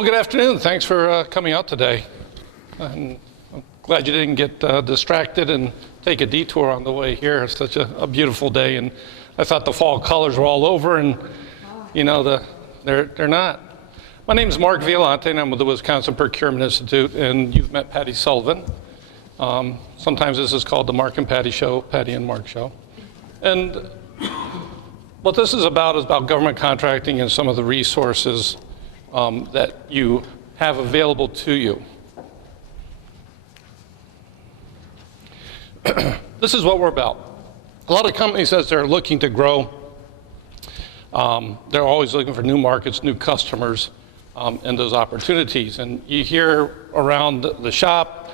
Well, good afternoon. Thanks for coming out today. And I'm glad you didn't get distracted and take a detour on the way here. It's such a beautiful day, and I thought the fall colors were all over, and you know, they're not. My name is Mark Violante, and I'm with the Wisconsin Procurement Institute, and you've met Patty Sullivan. Sometimes this is called the Mark and Patty Show, Patty and Mark Show. And what this is about government contracting and some of the resources that you have available to you. This is what we're about. A lot of companies, as they're looking to grow, they're always looking for new markets, new customers, and those opportunities. And you hear around the shop,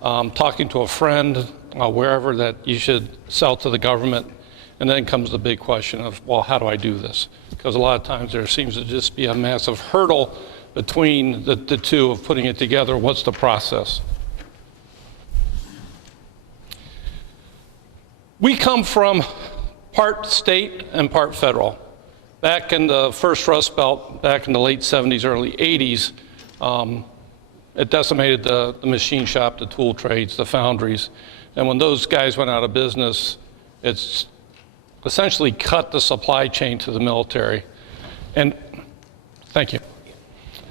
talking to a friend, wherever, that you should sell to the government. And then comes the big question of, well, how do I do this? Because a lot of times there seems to just be a massive hurdle between the two of putting it together. What's the process? We come from part state and part federal. Back in the first Rust Belt, back in the late 70s, early 80s, it decimated the machine shop, the tool trades, the foundries. And when those guys went out of business, it's essentially cut the supply chain to the military. And thank you.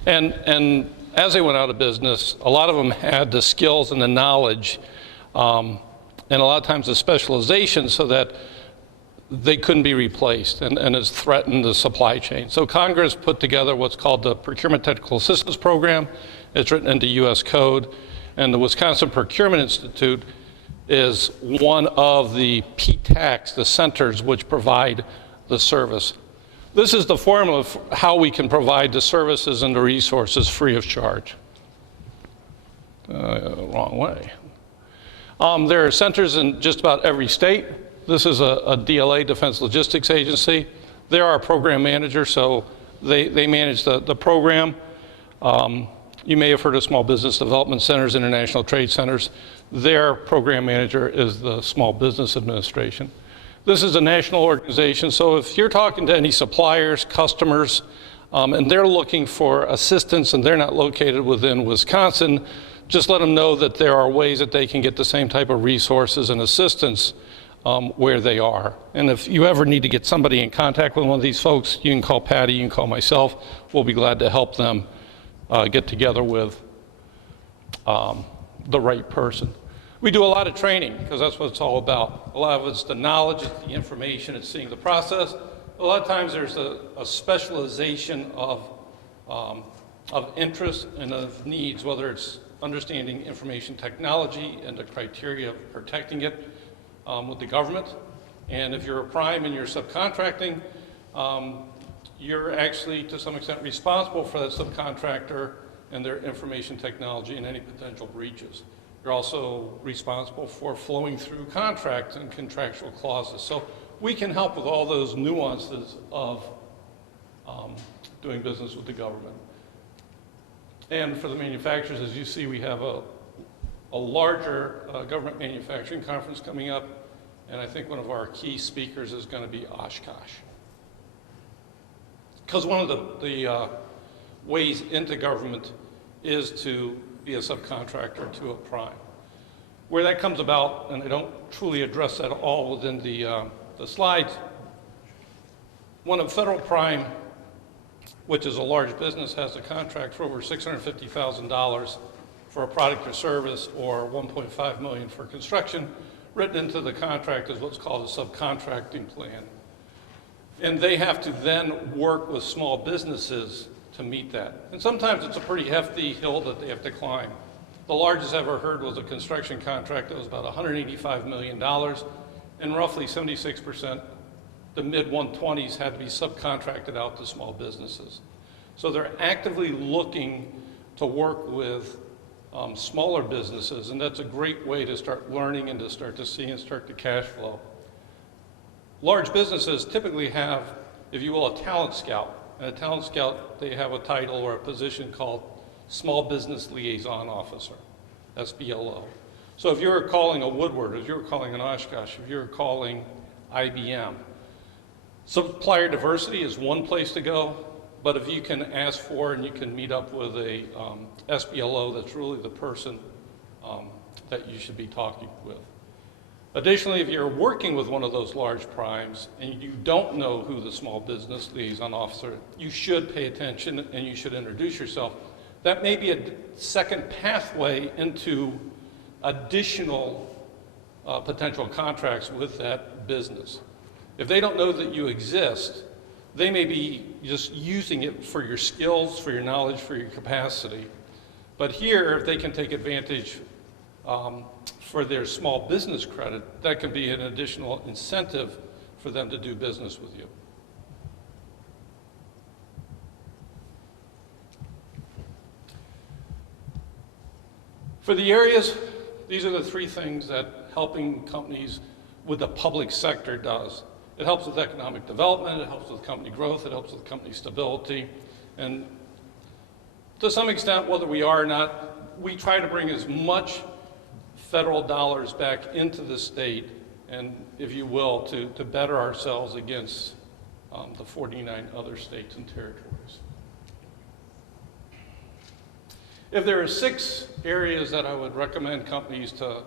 And as they went out of business, a lot of them had the skills and the knowledge, and a lot of times the specialization, so that they couldn't be replaced, and it's threatened the supply chain. So Congress put together what's called the Procurement Technical Assistance Program. It's written into U.S. code, and the Wisconsin Procurement Institute is one of the PTACs, the centers which provide the service. This is the formula of how we can provide the services and the resources free of charge. Wrong way. There are centers in just about every state. This is a DLA, Defense Logistics Agency. They are a program manager, so they manage the program. You may have heard of Small Business Development Centers, International Trade Centers. Their program manager is the Small Business Administration. This is a national organization, so if you're talking to any suppliers, customers, and they're looking for assistance and they're not located within Wisconsin, just let them know that there are ways that they can get the same type of resources and assistance where they are. And if you ever need to get somebody in contact with one of these folks, you can call Patty, you can call myself. We'll be glad to help them get together with the right person. We do a lot of training, because that's what it's all about. A lot of it's the knowledge, it's the information, it's seeing the process. A lot of times there's a specialization of interest and of needs, whether it's understanding information technology and the criteria of protecting it with the government. And if you're a prime and you're subcontracting, you're actually, to some extent, responsible for that subcontractor and their information technology and any potential breaches. You're also responsible for flowing through contracts and contractual clauses. So we can help with all those nuances of doing business with the government. And for the manufacturers, as you see, we have a larger government manufacturing conference coming up, and I think one of our key speakers is going to be Oshkosh. Because one of the ways into government is to be a subcontractor to a prime. Where that comes about, and I don't truly address that all within the slides, when a federal prime, which is a large business, has a contract for over $650,000 for a product or service, or $1.5 million for construction, written into the contract is what's called a subcontracting plan. And they have to then work with small businesses to meet that. And sometimes it's a pretty hefty hill that they have to climb. The largest I ever heard was a construction contract that was about $185 million, and roughly 76%, the mid-120s, had to be subcontracted out to small businesses. So they're actively looking to work with smaller businesses, and that's a great way to start learning and to start to see and start to cash flow. Large businesses typically have, if you will, a talent scout. And a talent scout, they have a title or a position called Small Business Liaison Officer, SBLO. So if you're calling a Woodward, if you're calling an Oshkosh, if you're calling IBM, supplier diversity is one place to go. but if you can ask for and you can meet up with a SBLO, that's really the person that you should be talking with. Additionally, if you're working with one of those large primes and you don't know who the small business liaison officer, you should pay attention and you should introduce yourself. That may be a second pathway into additional potential contracts with that business. If they don't know that you exist, they may be just using it for your skills, for your knowledge, for your capacity. But here, if they can take advantage for their small business credit, that can be an additional incentive for them to do business with you. For the areas, these are the three things that helping companies with the public sector does. It helps with economic development, it helps with company growth, it helps with company stability, and to some extent, whether we are or not, we try to bring as much federal dollars back into the state, and if you will, to better ourselves against the 49 other states and territories. If there are 6 areas that I would recommend companies to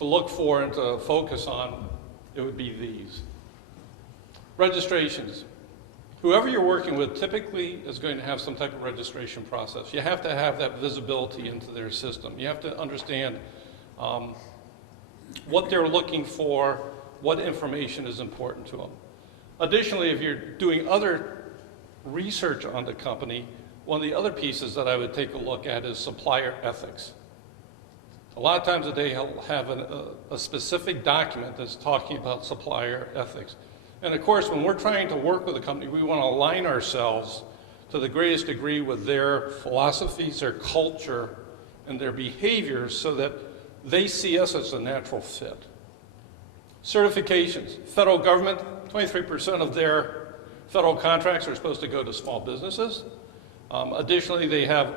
look for and to focus on, it would be these. Registrations. Whoever you're working with typically is going to have some type of registration process. You have to have that visibility into their system. You have to understand what they're looking for, what information is important to them. Additionally, if you're doing other research on the company, one of the other pieces that I would take a look at is supplier ethics. A lot of times they have a specific document that's talking about supplier ethics. And of course, when we're trying to work with a company, we want to align ourselves to the greatest degree with their philosophies, their culture, and their behaviors so that they see us as a natural fit. Certifications. Federal government, 23% of their federal contracts are supposed to go to small businesses. Additionally, they have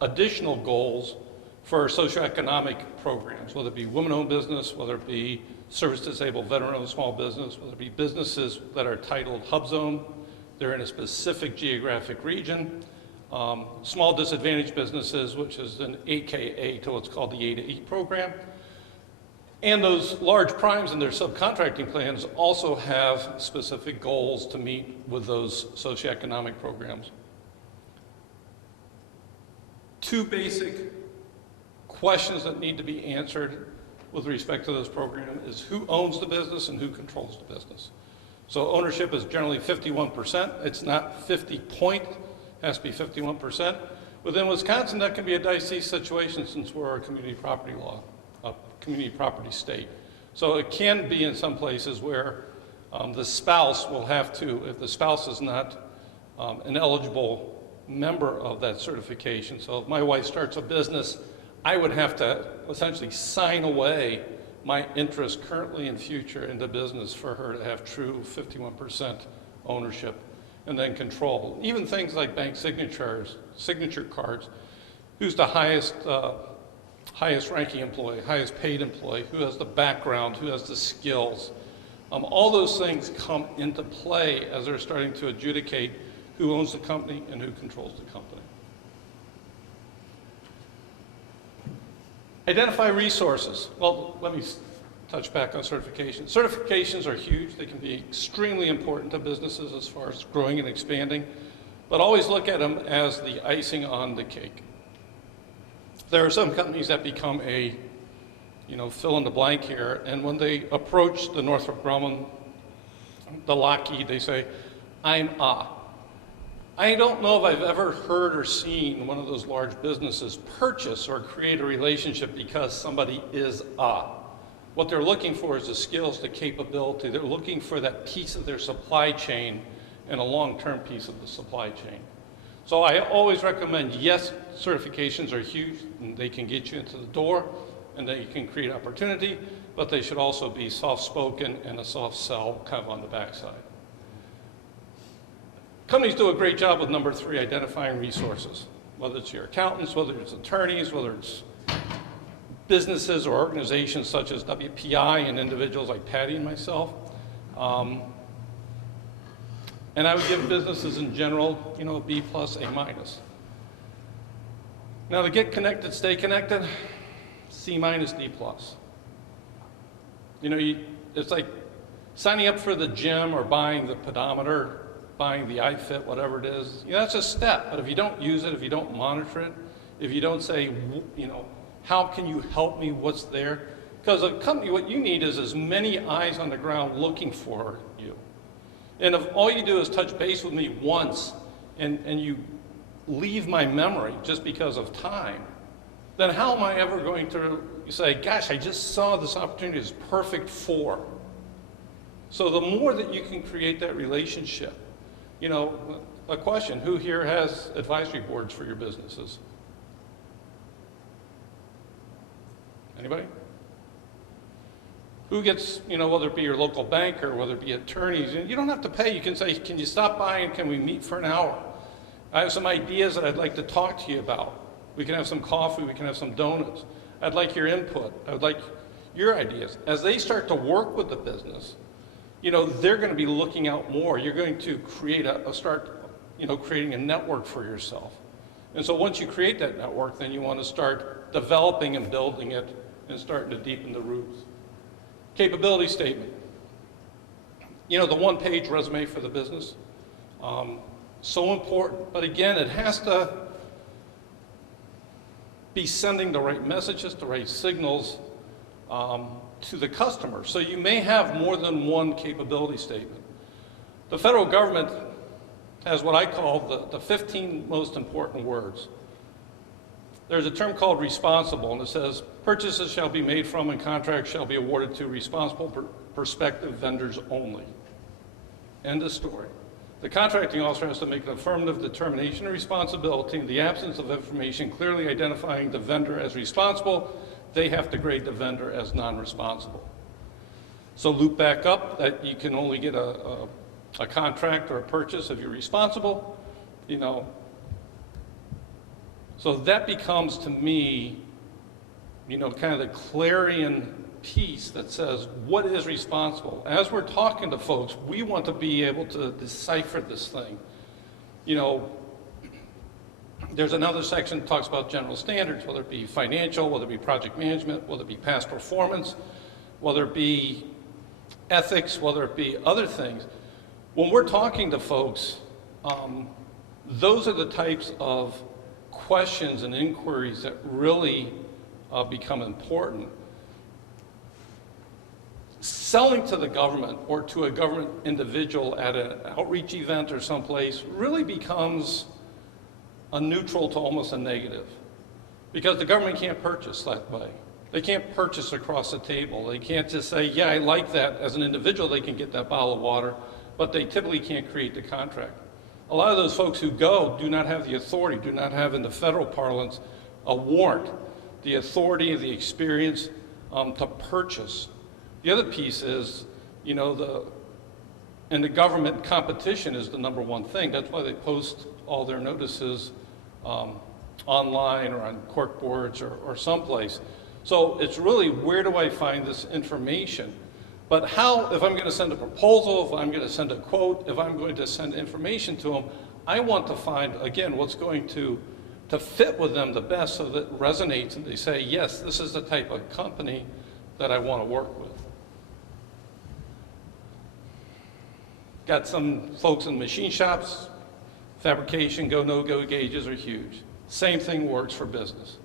additional goals for socioeconomic programs, whether it be women-owned business, whether it be service-disabled veteran-owned small business, whether it be businesses that are titled Hub Zone, they're in a specific geographic region, small disadvantaged businesses, which is an AKA to what's called the A-to-E program. And those large primes in their subcontracting plans also have specific goals to meet with those socioeconomic programs. 2 basic questions that need to be answered with respect to this program is who owns the business and who controls the business. So ownership is generally 51%. It's not 50 point, it has to be 51%. Within Wisconsin, that can be a dicey situation since we're a community property law, a community property state. So it can be in some places where the spouse will have to, if the spouse is not an eligible member of that certification. So if my wife starts a business, I would have to essentially sign away my interest currently and future in the business for her to have true 51% ownership and then control. Even things like bank signature cards, who's the highest ranking employee, highest paid employee, who has the background, who has the skills. All those things come into play as they're starting to adjudicate who owns the company and who controls the company. Identify resources. Well, let me touch back on certifications. Certifications are huge. They can be extremely important to businesses as far as growing and expanding, but always look at them as the icing on the cake. There are some companies that become a, fill in the blank here, and when they approach the Northrop Grumman, the Lockheed, they say, I'm a. I don't know if I've ever heard or seen one of those large businesses purchase or create a relationship because somebody is a. What they're looking for is the skills, the capability. They're looking for that piece of their supply chain and a long-term piece of the supply chain. So I always recommend, yes, certifications are huge and they can get you into the door and they can create opportunity, but they should also be soft-spoken and a soft sell kind of on the backside. Companies do a great job with number 3, identifying resources, whether it's your accountants, whether it's attorneys, whether it's businesses or organizations such as WPI and individuals like Patty and myself. And And I would give businesses in general, you know, B plus, A minus. Now to get connected, stay connected, C minus, D plus. You know, it's like signing up for the gym or buying the pedometer, buying the iFit, whatever it is. You know, that's a step, but if you don't use it, if you don't monitor it, if you don't say, you know, how can you help me, what's there? Because a company, what you need is as many eyes on the ground looking for you. And if all you do is touch base with me once and you leave my memory just because of time, then how am I ever going to say, gosh, I just saw this opportunity, it's perfect for. So the more that you can create that relationship, you know, a question, who here has advisory boards for your businesses? Anybody? Who gets, you know, whether it be your local banker, whether it be attorneys, you don't have to pay. You can say, can you stop by and can we meet for an hour? I have some ideas that I'd like to talk to you about. We can have some coffee, we can have some donuts. I'd like your input. I would like your ideas. As they start to work with the business, you know, they're going to be looking out more. You're going to create creating a network for yourself. And so once you create that network, then you want to start developing and building it and starting to deepen the roots. Capability statement. You know, the one-page resume for the business, so important. But again, it has to be sending the right messages, the right signals to the customer. So you may have more than one capability statement. The federal government has what I call the 15 most important words. There's a term called responsible, and it says, purchases shall be made from and contracts shall be awarded to responsible prospective vendors only. End of story. The contracting officer has to make an affirmative determination of responsibility in the absence of information clearly identifying the vendor as responsible. They have to grade the vendor as non-responsible. So loop back up that you can only get a contract or a purchase if you're responsible, you know. So that becomes, to me, you know, kind of the clarion piece that says, what is responsible? As we're talking to folks, we want to be able to decipher this thing. You know, there's another section that talks about general standards, whether it be financial, whether it be project management, whether it be past performance, whether it be ethics, whether it be other things. When we're talking to folks, those are the types of questions and inquiries that really become important. Selling to the government or to a government individual at an outreach event or someplace really becomes a neutral to almost a negative, because the government can't purchase that way. They can't purchase across the table. They can't just say, yeah, I like that. As an individual, they can get that bottle of water, but they typically can't create the contract. A lot of those folks who go do not have the authority, do not have in the federal parlance a warrant, the authority, the experience to purchase. The other piece is, you know, in the government, competition is the number one thing. That's why they post all their notices online or on cork boards or someplace. So it's really, where do I find this information? But how, if I'm going to send a proposal, if I'm going to send a quote, if I'm going to send information to them, I want to find, again, what's going to fit with them the best so that it resonates and they say, yes, this is the type of company that I want to work with. Got some folks in machine shops, fabrication, go, no-go gauges are huge. Same thing works for business.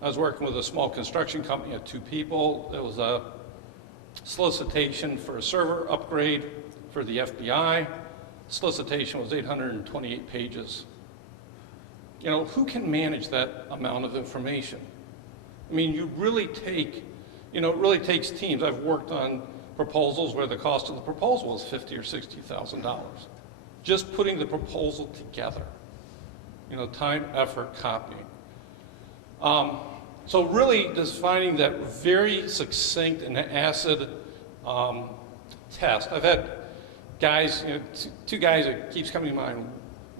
I was working with a small construction company of 2 people. There was a solicitation for a server upgrade for the FBI. Solicitation was 828 pages. You know, who can manage that amount of information? I mean, you really take, you know, it really takes teams. I've worked on proposals where the cost of the proposal was $50,000 or $60,000. Just putting the proposal together. You know, time, effort, copying. So really just finding that very succinct and acid test. I've had guys, you know, 2 guys that keeps coming to mind.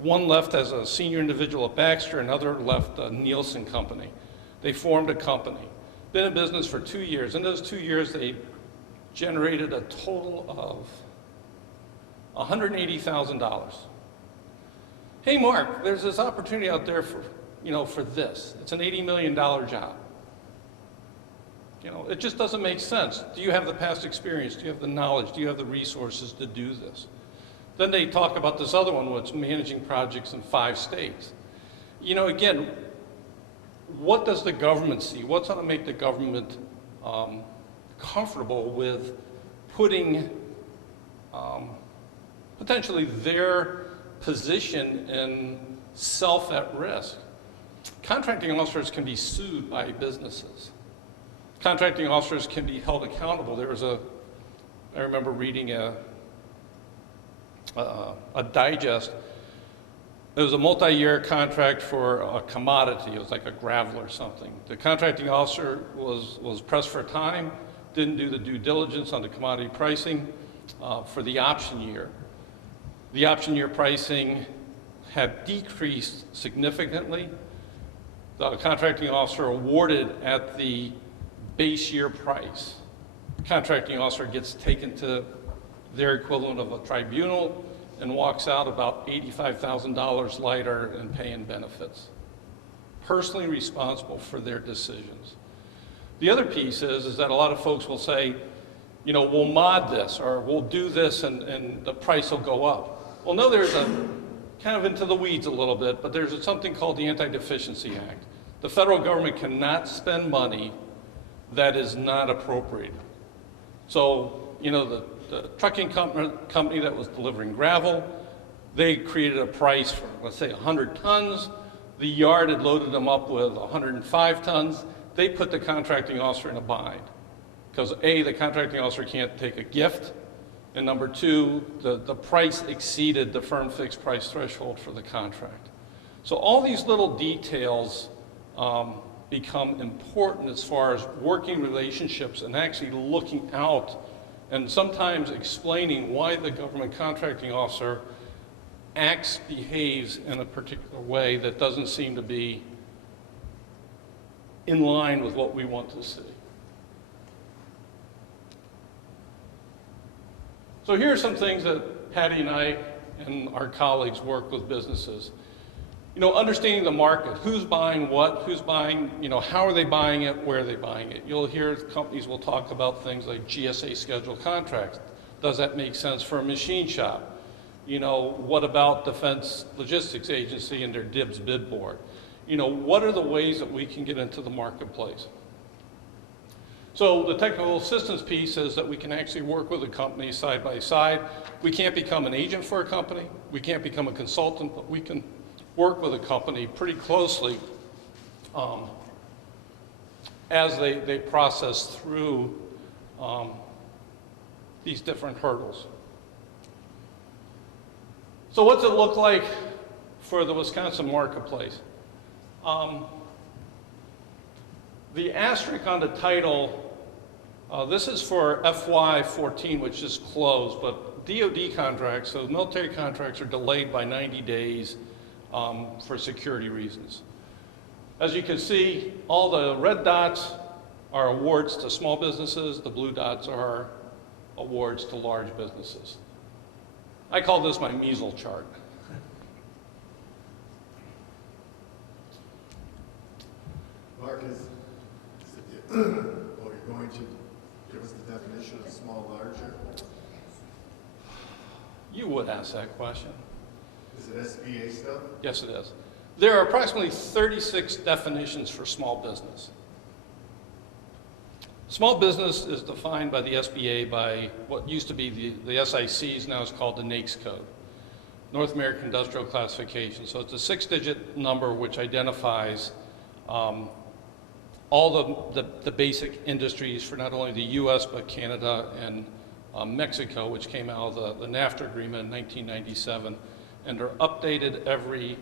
One left as a senior individual at Baxter, another left Nielsen Company. They formed a company. Been in business for 2 years. In those 2 years, they generated a total of $180,000. Hey, Mark, there's this opportunity out there for, for this. It's an $80 million job. It just doesn't make sense. Do you have the past experience? Do you have the knowledge? Do you have the resources to do this? Then they talk about this other one, which is managing projects in 5 states. Again, what does the government see? What's going to make the government comfortable with putting potentially their position and self at risk? Contracting officers can be sued by businesses. Contracting officers can be held accountable. I remember reading a digest. It was a multi-year contract for a commodity. It was like a gravel or something. The contracting officer was pressed for time, didn't do the due diligence on the commodity pricing for the option year. The option year pricing had decreased significantly. The contracting officer awarded at the base year price. The contracting officer gets taken to their equivalent of a tribunal and walks out about $85,000 lighter in pay and benefits. Personally responsible for their decisions. The other piece is that a lot of folks will say, we'll mod this or we'll do this and the price will go up. Well, no, there's kind of into the weeds a little bit, but there's something called the Anti-Deficiency Act. The federal government cannot spend money that is not appropriated. So, the trucking company that was delivering gravel, they created a price for, let's say, 100 tons. The yard had loaded them up with 105 tons. They put the contracting officer in a bind because A, the contracting officer can't take a gift, and number 2, the price exceeded the firm fixed price threshold for the contract. So all these little details become important as far as working relationships and actually looking out and sometimes explaining why the government contracting officer behaves in a particular way that doesn't seem to be in line with what we want to see. So here are some things that Patty and I and our colleagues work with businesses. Understanding the market, who's buying what, who's buying, how are they buying it, where are they buying it. You'll hear companies will talk about things like GSA schedule contracts. Does that make sense for a machine shop? What about Defense Logistics Agency and their DIBS bid board? What are the ways that we can get into the marketplace? So the technical assistance piece is that we can actually work with a company side by side. We can't become an agent for a company. We can't become a consultant, but we can work with a company pretty closely as they process through these different hurdles. So what's it look like for the Wisconsin marketplace? The asterisk on the title, this is for FY14, which is closed, but DoD contracts, so military contracts are delayed by 90 days for security reasons. As you can see, all the red dots are awards to small businesses, the blue dots are awards to large businesses. I call this my measles chart. Mark, you're going to give us the definition of small, larger? You would ask that question. Is it SBA stuff? Yes, it is. There are approximately 36 definitions for small business. Small business is defined by the SBA by what used to be the SICs, now it's called the NAICS code, North American Industrial Classification. So it's a 6-digit number which identifies all the basic industries for not only the US, but Canada and Mexico, which came out of the NAFTA agreement in 1997, and are updated every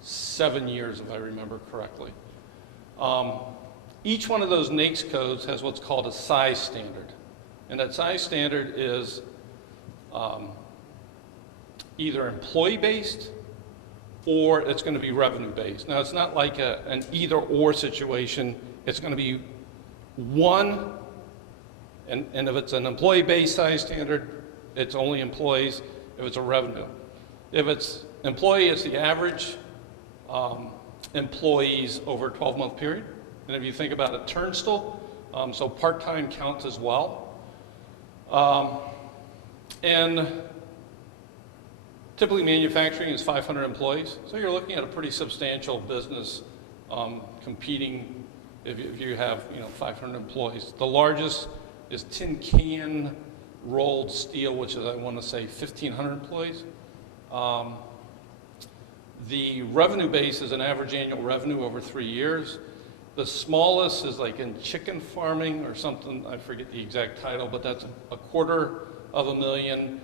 7 years, if I remember correctly. Each one of those NAICS codes has what's called a size standard. And that size standard is either employee-based or it's going to be revenue-based. Now, it's not like an either-or situation. It's going to be one, and if it's an employee-based size standard, it's only employees. If it's a revenue. If it's employee, it's the average employees over a 12-month period. And if you think about a turnstile, so part-time counts as well. And typically manufacturing is 500 employees. So you're looking at a pretty substantial business competing if you have 500 employees. The largest is tin can rolled steel, which is, I want to say, 1,500 employees. The revenue base is an average annual revenue over 3 years. The smallest is like in chicken farming or something, I forget the exact title, but that's $250,000.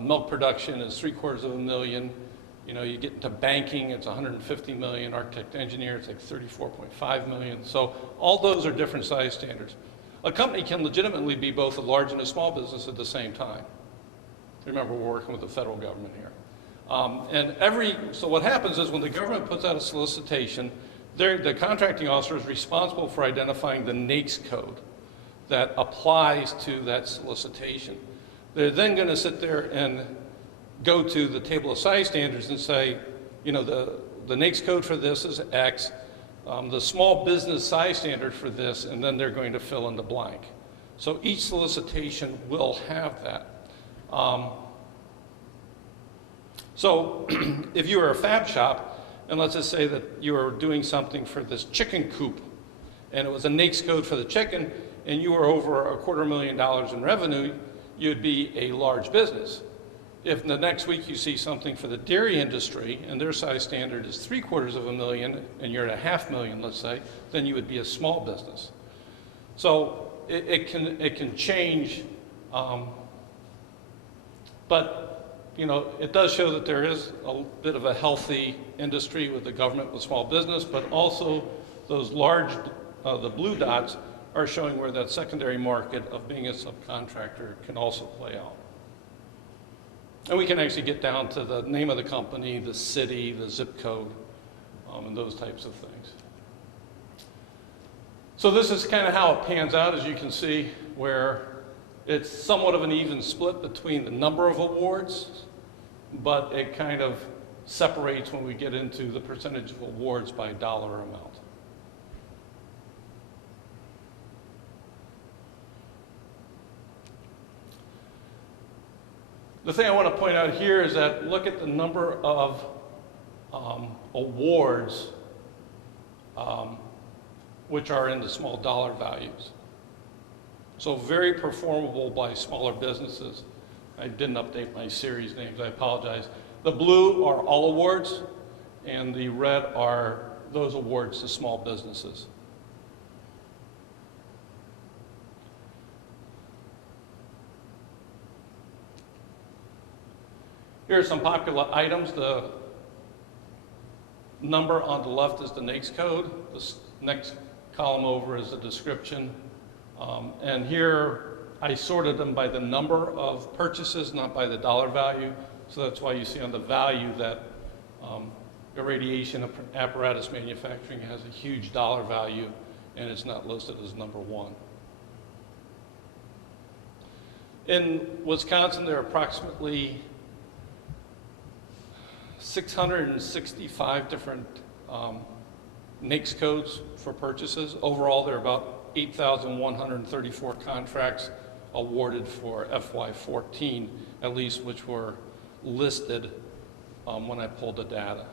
Milk production is $750,000. You get into banking, it's $150 million. Architect engineer, it's like $34.5 million. So all those are different size standards. A company can legitimately be both a large and a small business at the same time. Remember, we're working with the federal government here. So what happens is when the government puts out a solicitation, the contracting officer is responsible for identifying the NAICS code that applies to that solicitation. They're then going to sit there and go to the table of size standards and say, the NAICS code for this is X, the small business size standard for this, and then they're going to fill in the blank. So each solicitation will have that. So if you were a fab shop, and let's just say that you were doing something for this chicken coop, and it was a NAICS code for the chicken, and you were over $250,000 in revenue, you'd be a large business. If the next week you see something for the dairy industry, and their size standard is $750,000, and you're at $500,000, let's say, then you would be a small business. So it can change, but it does show that there is a bit of a healthy industry with the government with small business, but also those large, the blue dots are showing where that secondary market of being a subcontractor can also play out. And we can actually get down to the name of the company, the city, the zip code, and those types of things. So this is kind of how it pans out, as you can see, where it's somewhat of an even split between the number of awards, but it kind of separates when we get into the percentage of awards by dollar amount. The thing I want to point out here is that look at the number of awards which are in the small dollar values. So very performable by smaller businesses. I didn't update my series names, I apologize. The blue are all awards, and the red are those awards to small businesses. Here are some popular items. The number on the left is the NAICS code. The next column over is the description. And here I sorted them by the number of purchases, not by the dollar value. So that's why you see on the value that irradiation apparatus manufacturing has a huge dollar value, and it's not listed as number one. In Wisconsin, there are approximately 665 different NAICS codes for purchases. Overall, there are about 8,134 contracts awarded for FY14, at least, which were listed when I pulled the data.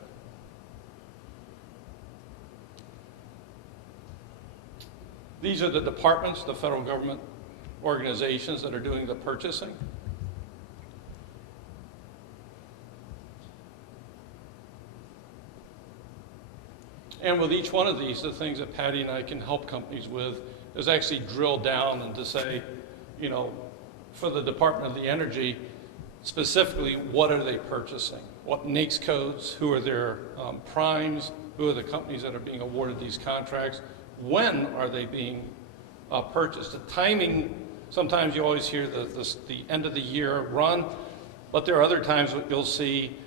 These are the departments, the federal government organizations that are doing the purchasing. And with each one of these, the things that Patty and I can help companies with is actually drill down and to say, for the Department of the Energy, specifically, what are they purchasing? What NAICS codes? Who are their primes? Who are the companies that are being awarded these contracts? When are they being purchased? The timing, sometimes you always hear the end of the year run, but there are other times that you'll see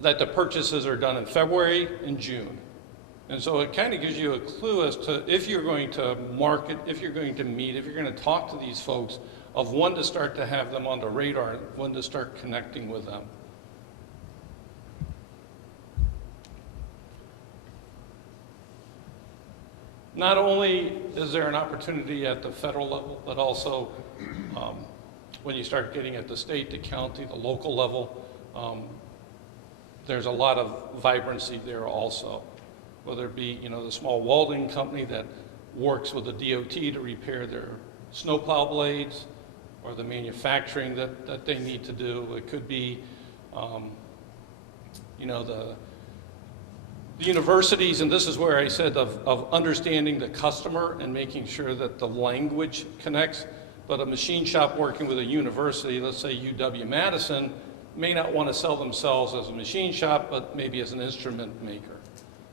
that the purchases are done in February and June. And so it kind of gives you a clue as to if you're going to market, if you're going to meet, if you're going to talk to these folks of when to start to have them on the radar, when to start connecting with them. Not only is there an opportunity at the federal level, but also when you start getting at the state, the county, the local level, there's a lot of vibrancy there also. Whether it be, the small welding company that works with the DOT to repair their snowplow blades, or the manufacturing that they need to do. It could be, the universities, and this is where I said of understanding the customer and making sure that the language connects. But a machine shop working with a university, let's say UW-Madison, may not want to sell themselves as a machine shop, but maybe as an instrument maker.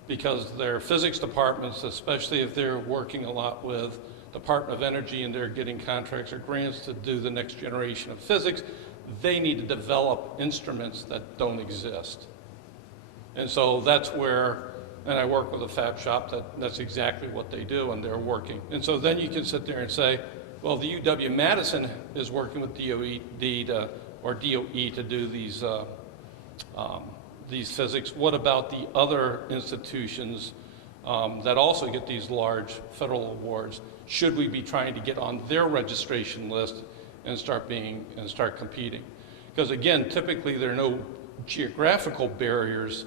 Because their physics departments, especially if they're working a lot with Department of Energy and they're getting contracts or grants to do the next generation of physics, they need to develop instruments that don't exist. And so that's where, and I work with a fab shop, that's exactly what they do, and they're working. And so then you can sit there and say, well, the UW-Madison is working with DOE to do these physics. What about the other institutions that also get these large federal awards? Should we be trying to get on their registration list and start competing? Because again, typically there are no geographical barriers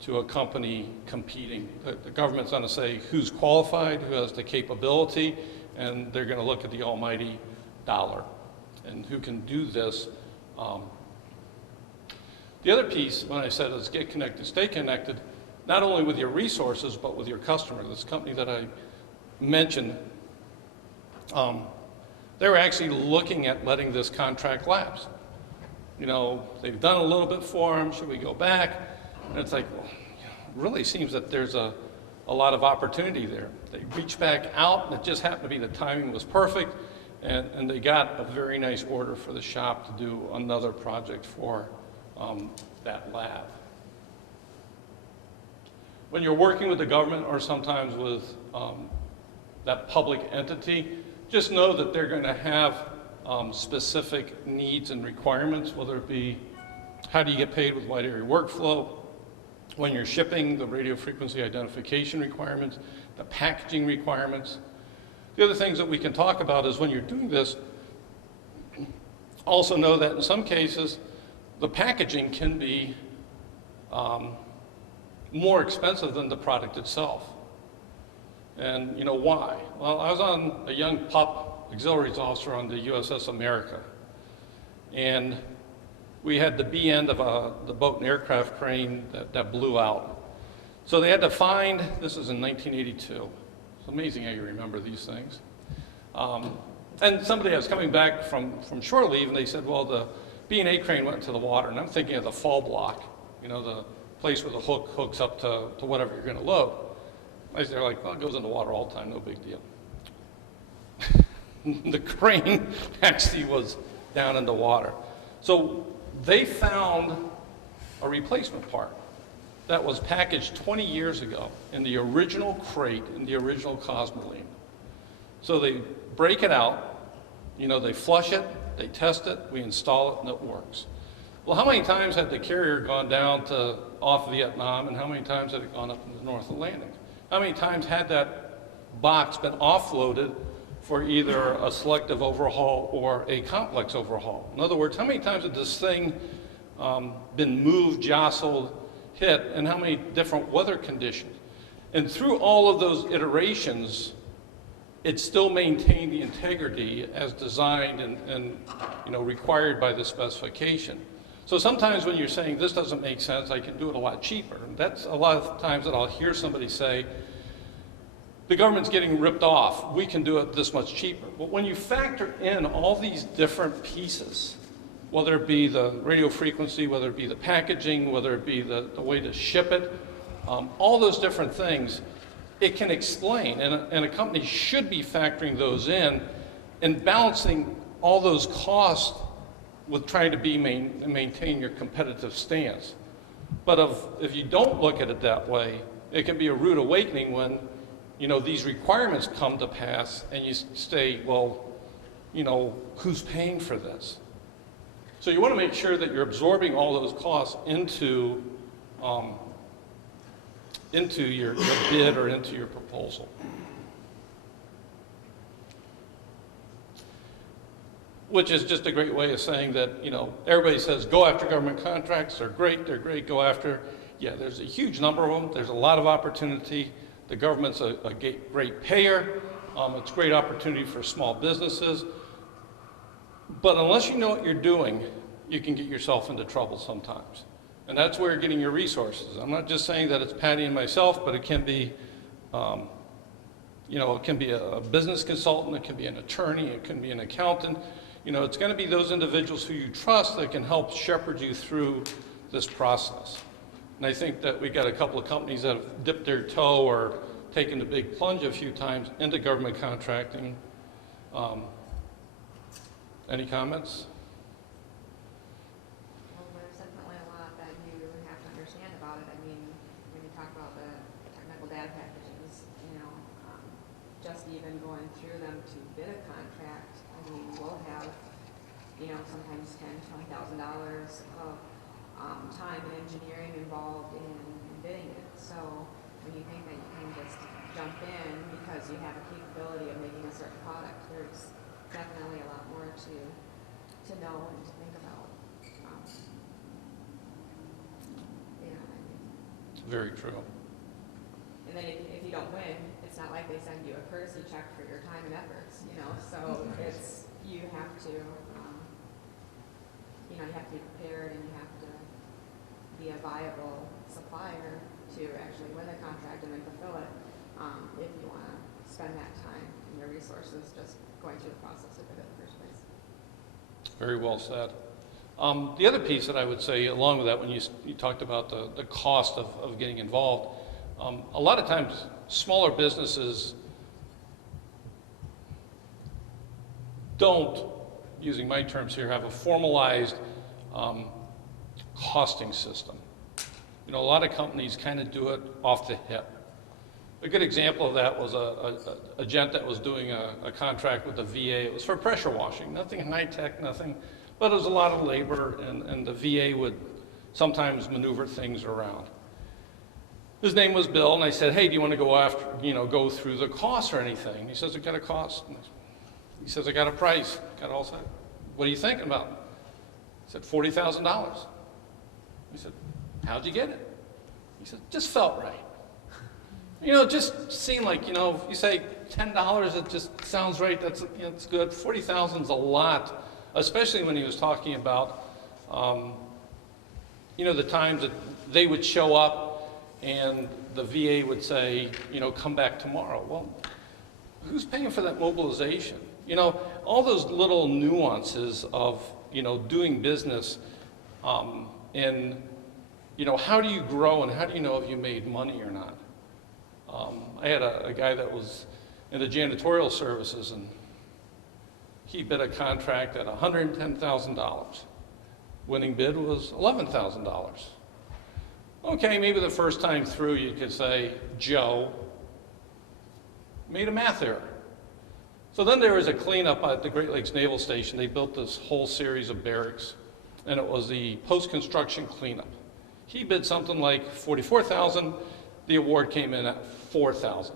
to a company competing. The government's going to say who's qualified, who has the capability, and they're going to look at the almighty dollar and who can do this. The other piece, when I said is get connected, stay connected, not only with your resources, but with your customer. This company that I mentioned, they were actually looking at letting this contract lapse. They've done a little bit for them, should we go back? And it's like, well, it really seems that there's a lot of opportunity there. They reached back out, and it just happened to be the timing was perfect, and they got a very nice order for the shop to do another project for that lab. When you're working with the government or sometimes with that public entity, just know that they're going to have specific needs and requirements, whether it be how do you get paid with wide area workflow, when you're shipping, the radio frequency identification requirements, the packaging requirements. The other things that we can talk about is when you're doing this, also know that in some cases, the packaging can be more expensive than the product itself. And why? Well, I was on a young pup auxiliaries officer on the USS America, and we had the B end of the boat and aircraft crane that blew out. So they had to find, this is in 1982. It's amazing how you remember these things. And somebody was coming back from shore leave, and they said, well, the B&A crane went into the water, and I'm thinking of the fall block, the place where the hook hooks up to whatever you're going to load. They're like, well, it goes in the water all the time, no big deal. The crane actually was down in the water. So they found a replacement part that was packaged 20 years ago in the original crate, in the original Cosmoline. So they break it out, they flush it, they test it, we install it, and it works. Well, how many times had the carrier gone down to off Vietnam, and how many times had it gone up in the North Atlantic? How many times had that box been offloaded for either a selective overhaul or a complex overhaul? In other words, how many times had this thing been moved, jostled, hit, and how many different weather conditions? And through all of those iterations, it still maintained the integrity as designed and required by the specification. So sometimes when you're saying this doesn't make sense, I can do it a lot cheaper. And that's a lot of times that I'll hear somebody say, the government's getting ripped off, we can do it this much cheaper. But when you factor in all these different pieces, whether it be the radio frequency, whether it be the packaging, whether it be the way to ship it, all those different things, it can explain, and a company should be factoring those in and balancing all those costs with trying to maintain your competitive stance. But if you don't look at it that way, it can be a rude awakening when these requirements come to pass and you say, well, who's paying for this? So you want to make sure that you're absorbing all those costs into your bid or into your proposal. Which is just a great way of saying that, everybody says, go after government contracts, they're great, go after. Yeah, there's a huge number of them, there's a lot of opportunity. The government's a great payer, it's a great opportunity for small businesses. But unless you know what you're doing, you can get yourself into trouble sometimes. And that's where you're getting your resources. I'm not just saying that it's Patty and myself, but it can be, it can be a business consultant, it can be an attorney, it can be an accountant. It's going to be those individuals who you trust that can help shepherd you through this process. And I think that we got a couple of companies that have dipped their toe or taken the big plunge a few times into government contracting. Any comments? Well, there's definitely a lot that you have to understand about it. I mean, when you talk about the technical data packages, just even going through them to bid a contract, I mean, we'll have, sometimes $10,000, $20,000 of time and engineering involved in bidding it. So when you think that you can just jump in because you have a capability of making a certain product, there's definitely a lot more to know and to think about. Very true. And then if you don't win, it's not like they send you a courtesy check for your time and efforts, so it's, you have to, you have to be prepared and you have to be a viable supplier to actually win the contract and then fulfill it, if you want to spend that time and your resources just going through the process of it in the first place. Very well said. The other piece that I would say along with that, when you talked about the cost of getting involved, a lot of times smaller businesses don't, using my terms here, have a formalized costing system. A lot of companies kind of do it off the hip. A good example of that was a gent that was doing a contract with the VA. It was for pressure washing, nothing high-tech, nothing, but it was a lot of labor, and the VA would sometimes maneuver things around. His name was Bill, and I said, hey, do you want to go through the costs or anything? He says, I got a cost. He says, I got a price. Got it all set. What are you thinking about? I said, $40,000. He said, how'd you get it? He said, just felt right. It just seemed like, if you say $10, it just sounds right. That's it's good. 40,000 is a lot, especially when he was talking about, the times that they would show up and the VA would say, come back tomorrow. Well, who's paying for that mobilization? All those little nuances of, doing business, and, how do you grow and how do you know if you made money or not? I had a guy that was in the janitorial services, and he bid a contract at $110,000. Winning bid was $11,000. Okay, maybe the first time through you could say, Joe made a math error. So then there was a cleanup at the Great Lakes Naval Station. They built this whole series of barracks, and it was the post-construction cleanup. He bid something like $44,000. The award came in at $4,000.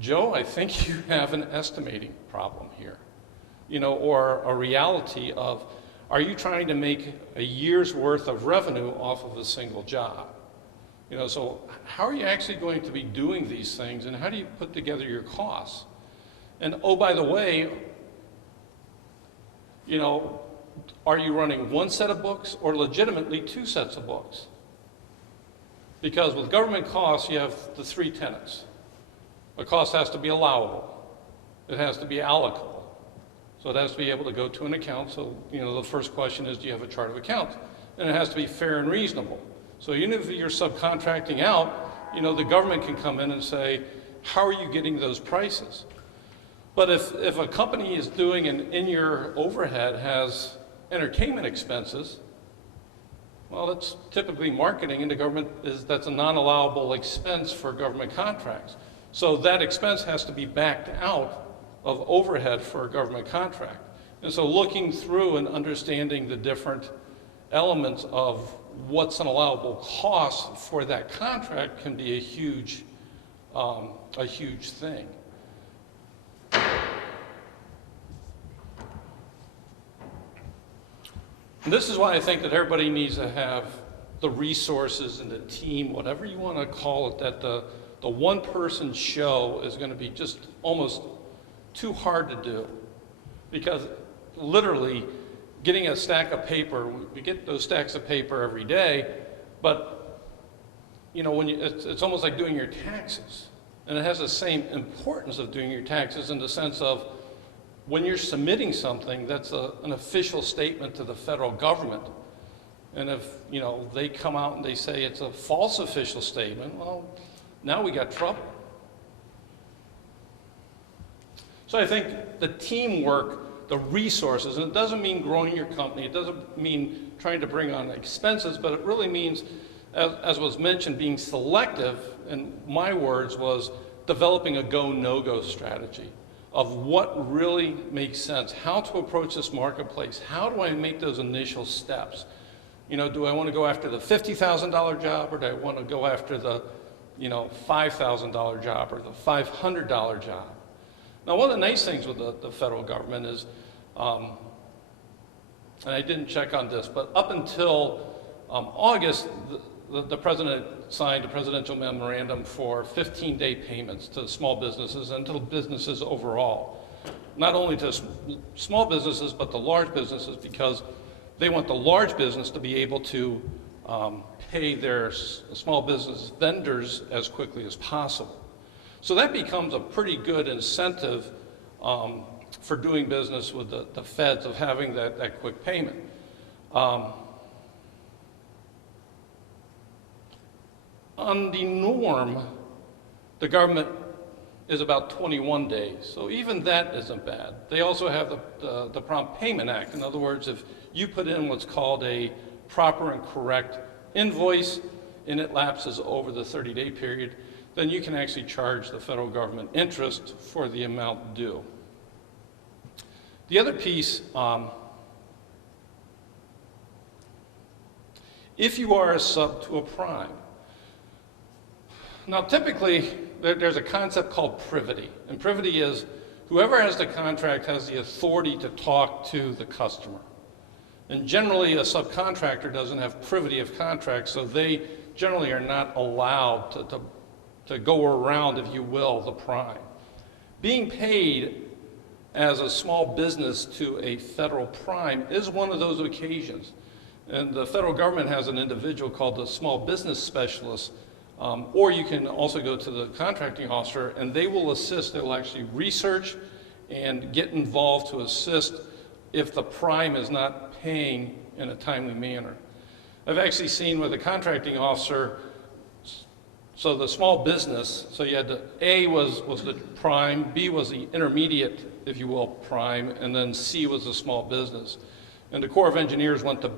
Joe, I think you have an estimating problem here, or a reality of, are you trying to make a year's worth of revenue off of a single job? So how are you actually going to be doing these things, and how do you put together your costs? And oh, by the way, are you running one set of books or legitimately two sets of books? Because with government costs, you have the three tenets. A cost has to be allowable. It has to be allocable. So it has to be able to go to an account. So, the first question is, do you have a chart of accounts? And it has to be fair and reasonable. So even if you're subcontracting out, the government can come in and say, how are you getting those prices? But if a company is doing an in-year overhead has entertainment expenses, well, that's typically marketing, and the government that's a non-allowable expense for government contracts. So that expense has to be backed out of overhead for a government contract. And so looking through and understanding the different elements of what's an allowable cost for that contract can be a huge thing. And this is why I think that everybody needs to have the resources and the team, whatever you want to call it, that the one-person show is going to be just almost too hard to do. Because literally, getting a stack of paper, we get those stacks of paper every day, but you know, when it's almost like doing your taxes. And it has the same importance of doing your taxes in the sense of when you're submitting something, that's an official statement to the federal government. And if, you know, they come out and they say it's a false official statement, well, now we got trouble. So I think the teamwork, the resources, and it doesn't mean growing your company, it doesn't mean trying to bring on expenses, but it really means, as was mentioned, being selective, and my words was developing a go, no-go strategy of what really makes sense, how to approach this marketplace, how do I make those initial steps? You know, do I want to go after the $50,000 job, or do I want to go after the, you know, $5,000 job or the $500 job? Now, one of the nice things with the federal government is, and I didn't check on this, but up until August, the president signed a presidential memorandum for 15-day payments to small businesses and to businesses overall. Not only to small businesses, but to large businesses, because they want the large business to be able to pay their small business vendors as quickly as possible. So that becomes a pretty good incentive for doing business with the feds, of having that quick payment. On the norm, the government is about 21 days, so even that isn't bad. They also have the Prompt Payment Act. In other words, if you put in what's called a proper and correct invoice and it lapses over the 30-day period, then you can actually charge the federal government interest for the amount due. The other piece, if you are a sub to a prime. Now, typically, there's a concept called privity, and privity is whoever has the contract has the authority to talk to the customer. And generally, a subcontractor doesn't have privity of contract, so they generally are not allowed to go around, if you will, the prime. Being paid as a small business to a federal prime is one of those occasions. And the federal government has an individual called the small business specialist, or you can also go to the contracting officer, and they will assist. They will actually research and get involved to assist if the prime is not paying in a timely manner. I've actually seen where the contracting officer, so the small business, so you had the A was the prime, B was the intermediate, if you will, prime, and then C was the small business. And the Corps of Engineers went to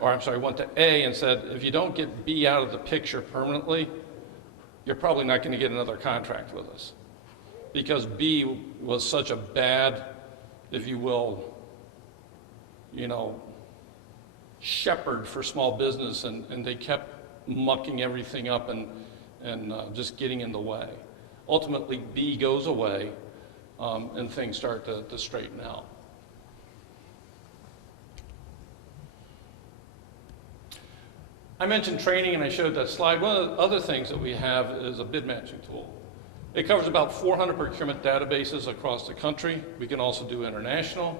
went to A and said, if you don't get B out of the picture permanently, you're probably not going to get another contract with us. Because B was such a bad, if you will, shepherd for small business, and they kept mucking everything up and just getting in the way. Ultimately, B goes away, and things start to straighten out. I mentioned training, and I showed that slide. One of the other things that we have is a bid matching tool. It covers about 400 procurement databases across the country. We can also do international.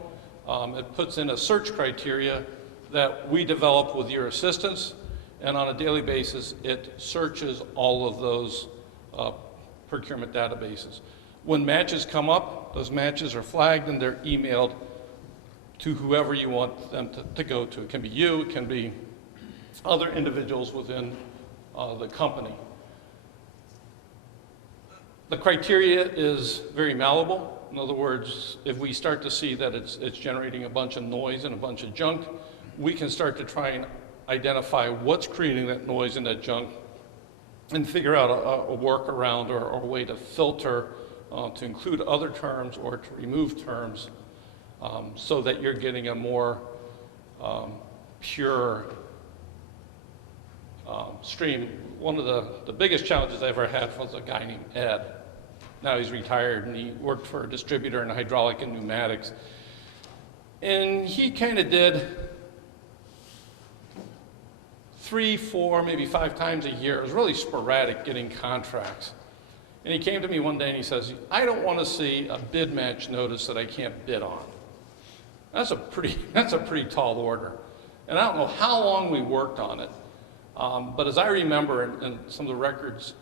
It puts in a search criteria that we develop with your assistance, and on a daily basis, it searches all of those procurement databases. When matches come up, those matches are flagged and they're emailed to whoever you want them to go to. It can be you, it can be other individuals within the company. The criteria is very malleable. In other words, if we start to see that it's generating a bunch of noise and a bunch of junk, we can start to try and identify what's creating that noise and that junk and figure out a workaround or a way to filter to include other terms or to remove terms so that you're getting a more pure stream. One of the biggest challenges I ever had was a guy named Ed. Now he's retired and he worked for a distributor in hydraulic and pneumatics. And he kind of did 3, 4, maybe 5 times a year. It was really sporadic getting contracts. And he came to me one day and he says, I don't want to see a bid match notice that I can't bid on. That's a pretty tall order. And I don't know how long we worked on it. But as I remember in some of the records,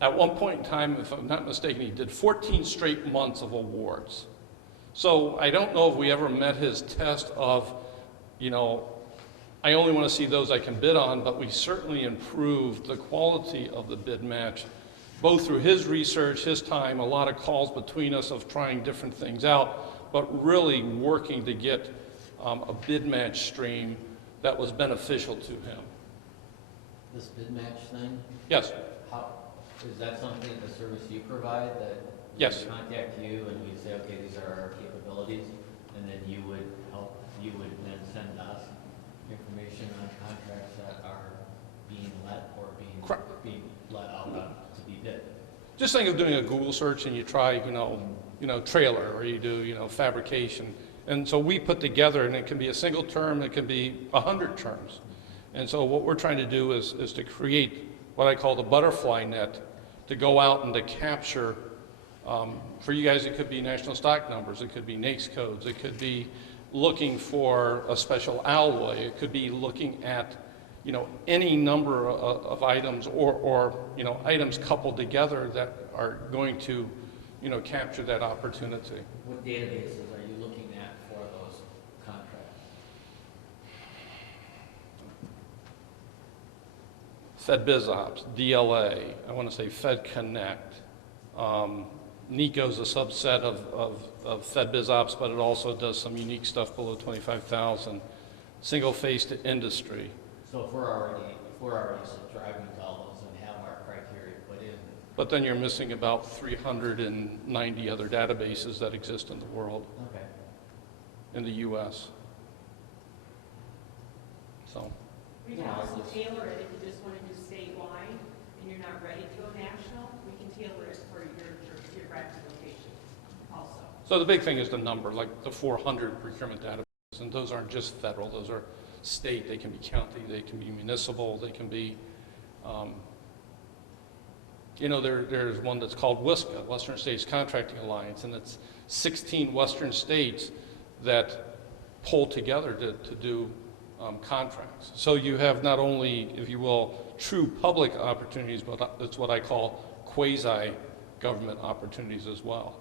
at one point in time, if I'm not mistaken, he did 14 straight months of awards. So I don't know if we ever met his test of, you know, I only want to see those I can bid on, but we certainly improved the quality of the bid match, both through his research, his time, a lot of calls between us of trying different things out, but really working to get a bid match stream that was beneficial to him. This bid match thing? Yes. How, is that something, the service you provide, that Yes. we contact you and we say, okay, these are our capabilities, and then you would then send us information on contracts that are being let or being let out to be bid? Just think of doing a Google search and you try, you know, trailer, or you do, you know, fabrication. And so we put together, and it can be a single term, it can be 100 terms. And so what we're trying to do is to create what I call the butterfly net, to go out and to capture, for you guys, it could be national stock numbers, it could be NAICS codes, it could be looking for a special alloy, it could be looking at, you know, any number of items or, you know, items coupled together that are going to, you know, capture that opportunity. What databases are you looking at for those contracts? FedBizOps, DLA, I want to say FedConnect. NECO is a subset of FedBizOps, but it also does some unique stuff below 25,000. Single face to industry. So if we're already driving to all those and have our criteria put in. But then you're missing about 390 other databases that exist in the world, Okay. in the US. So, We can also tailor it if you just want to do statewide and you're not ready to go national, we can tailor it for your geographic location also. so the big thing is the number, like the 400 procurement databases, and those aren't just federal, those are state, they can be county, they can be municipal, they can be, you know, there's one that's called WSCA, Western States Contracting Alliance, and it's 16 Western states that pull together to do contracts. So you have not only, if you will, true public opportunities, but it's what I call quasi-government opportunities as well.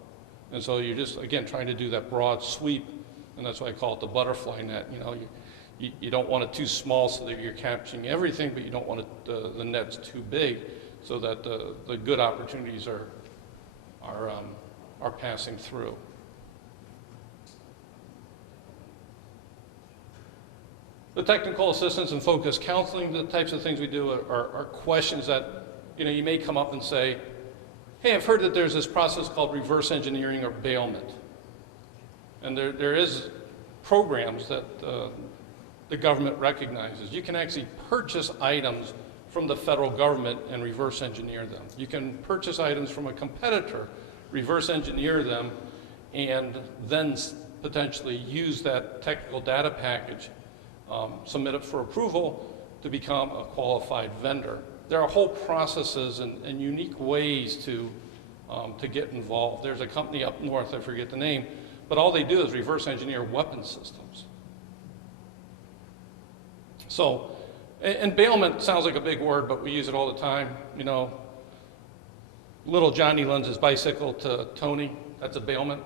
And so you're just, again, trying to do that broad sweep, and that's why I call it the butterfly net. You know, you don't want it too small so that you're capturing everything, but you don't want it, the net's too big so that the good opportunities are passing through. The technical assistance and focused counseling, the types of things we do are questions that, you know, you may come up and say, hey, I've heard that there's this process called reverse engineering or bailment. And there is programs that the government recognizes. You can actually purchase items from the federal government and reverse engineer them. You can purchase items from a competitor, reverse engineer them, and then potentially use that technical data package, submit it for approval to become a qualified vendor. There are whole processes and unique ways to get involved. There's a company up north, I forget the name, but all they do is reverse engineer weapon systems. So, and bailment sounds like a big word, but we use it all the time. You know, little Johnny lends his bicycle to Tony, that's a bailment.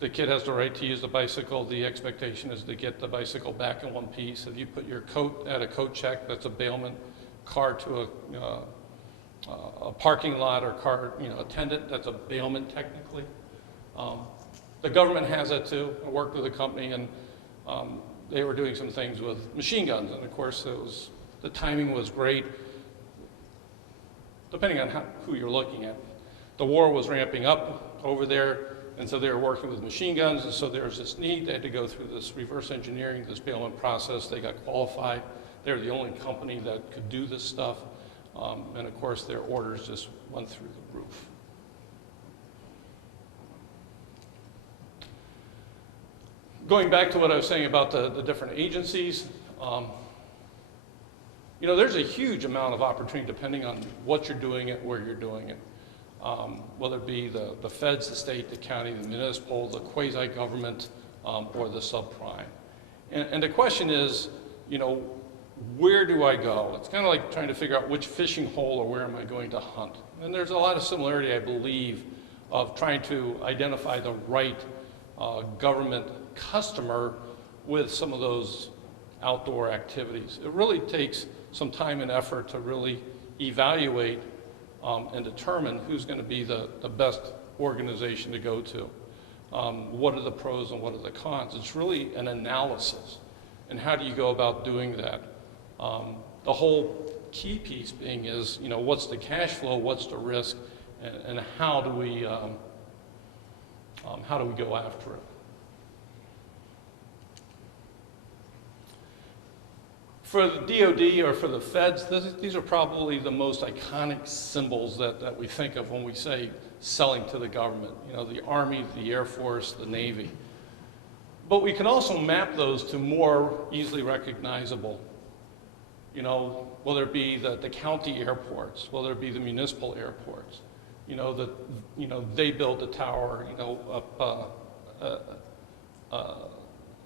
The kid has the right to use the bicycle. The expectation is to get the bicycle back in one piece. If you put your coat at a coat check, that's a bailment. Car to a parking lot or car, you know, attendant, that's a bailment technically. The government has that too. I worked with a company and they were doing some things with machine guns, and of course the timing was great, depending on who you're looking at. the war was ramping up over there, and so they were working with machine guns, and so there was this need. They had to go through this reverse engineering, this bailment process. They got qualified. They were the only company that could do this stuff. And of course, their orders just went through the roof. Going back to what I was saying about the different agencies, you know, there's a huge amount of opportunity depending on what you're doing it, where you're doing it. Whether it be the feds, the state, the county, the municipal, the quasi-government, or the subprime. And the question is, you know, where do I go? It's kind of like trying to figure out which fishing hole or where am I going to hunt. And there's a lot of similarity, I believe, of trying to identify the right government customer with some of those outdoor activities. It really takes some time and effort to really evaluate and determine who's going to be the best organization to go to. What are the pros and what are the cons? It's really an analysis. And how do you go about doing that? The whole key piece being is, you know, what's the cash flow, what's the risk, and how do we go after it? For the DoD or for the feds, these are probably the most iconic symbols that we think of when we say selling to the government. You know, the Army, the Air Force, the Navy. But we can also map those to more easily recognizable, you know, whether it be the county airports, whether it be the municipal airports. You know, they build the tower, you know, up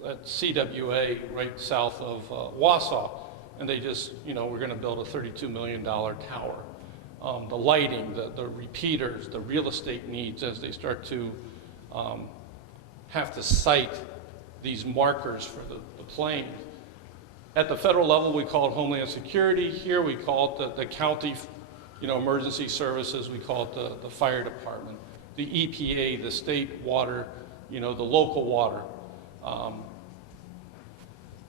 at CWA right south of Wausau, and they just, you know, we're going to build a $32 million tower. The lighting, the repeaters, the real estate needs as they start to have to site these markers for the plane. At the federal level, we call it Homeland Security. Here we call it the county, you know, emergency services. We call it the fire department, the EPA, the state water, you know, the local water.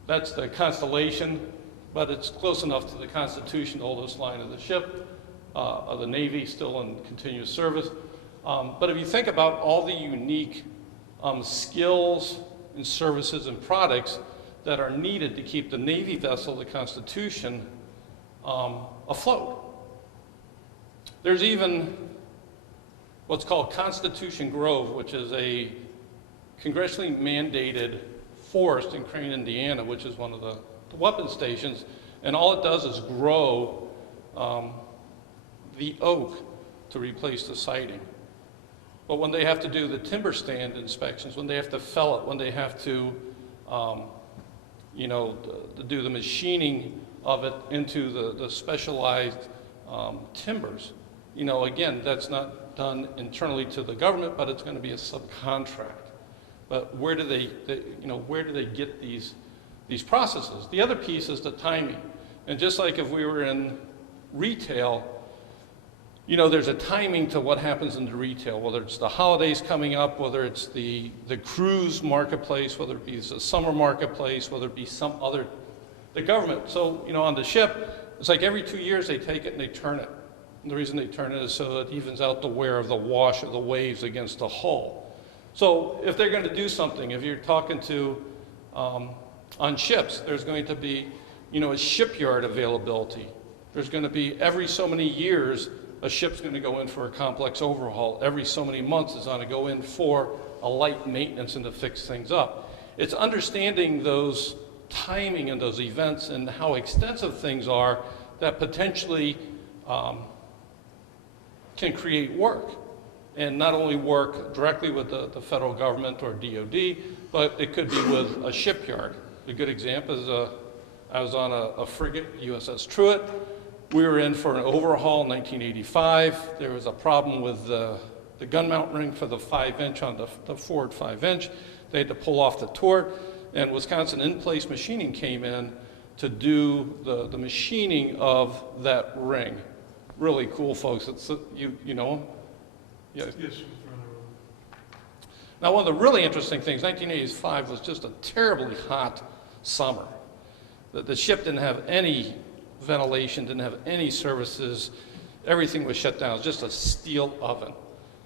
That's the constellation, but it's close enough to the Constitution, the oldest line of the ship, of the Navy, still in continuous service. But if you think about all the unique skills and services and products that are needed to keep the Navy vessel, the Constitution, afloat. There's even what's called Constitution Grove, which is a congressionally mandated forest in Crane, Indiana, which is one of the weapon stations, and all it does is grow the oak to replace the siding. But when they have to do the timber stand inspections, when they have to fell it, when they have to, you know, do the machining of it into the specialized timbers, you know, again, that's not done internally to the government, but it's going to be a subcontract. But where do they you know, where do they get these processes? The other piece is the timing. And just like if we were in retail, you know, there's a timing to what happens in the retail, whether it's the holidays coming up, whether it's the cruise marketplace, whether it be the summer marketplace, whether it be some other, the government. So, you know, on the ship, it's like every 2 years they take it and they turn it. And the reason they turn it is so it evens out the wear of the wash of the waves against the hull. So if they're going to do something, if you're talking to, on ships, there's going to be, you know, a shipyard availability. There's going to be every so many years, a ship's going to go in for a complex overhaul. Every so many months it's going to go in for a light maintenance and to fix things up. It's understanding those timing and those events and how extensive things are that potentially can create work. And not only work directly with the federal government or DoD, but it could be with a shipyard. A good example is I was on a frigate, USS Truett. We were in for an overhaul in 1985. There was a problem with the gun mount ring for the 5-inch on the forward 5-inch. They had to pull off the turret, and Wisconsin In-Place Machining came in to do the machining of that ring. Really cool, folks. It's, you know them? Yes. Yes. Now, one of the really interesting things, 1985 was just a terribly hot summer. The ship didn't have any ventilation, didn't have any services. Everything was shut down. It was just a steel oven.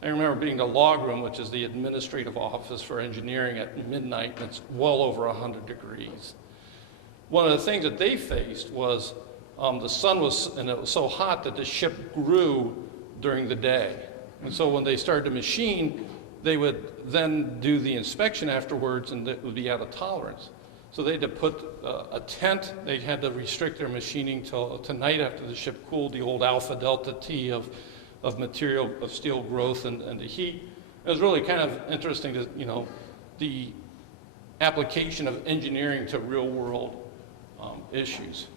I remember being in the log room, which is the administrative office for engineering, at midnight, and it's well over 100 degrees. One of the things that they faced was the sun was, and it was so hot that the ship grew during the day. And so when they started to machine, they would then do the inspection afterwards, and it would be out of tolerance. So they had to put a tent. They had to restrict their machining till tonight after the ship cooled, the old alpha delta T of material, of steel growth and the heat. It was really kind of interesting to, you know, the application of engineering to real world issues.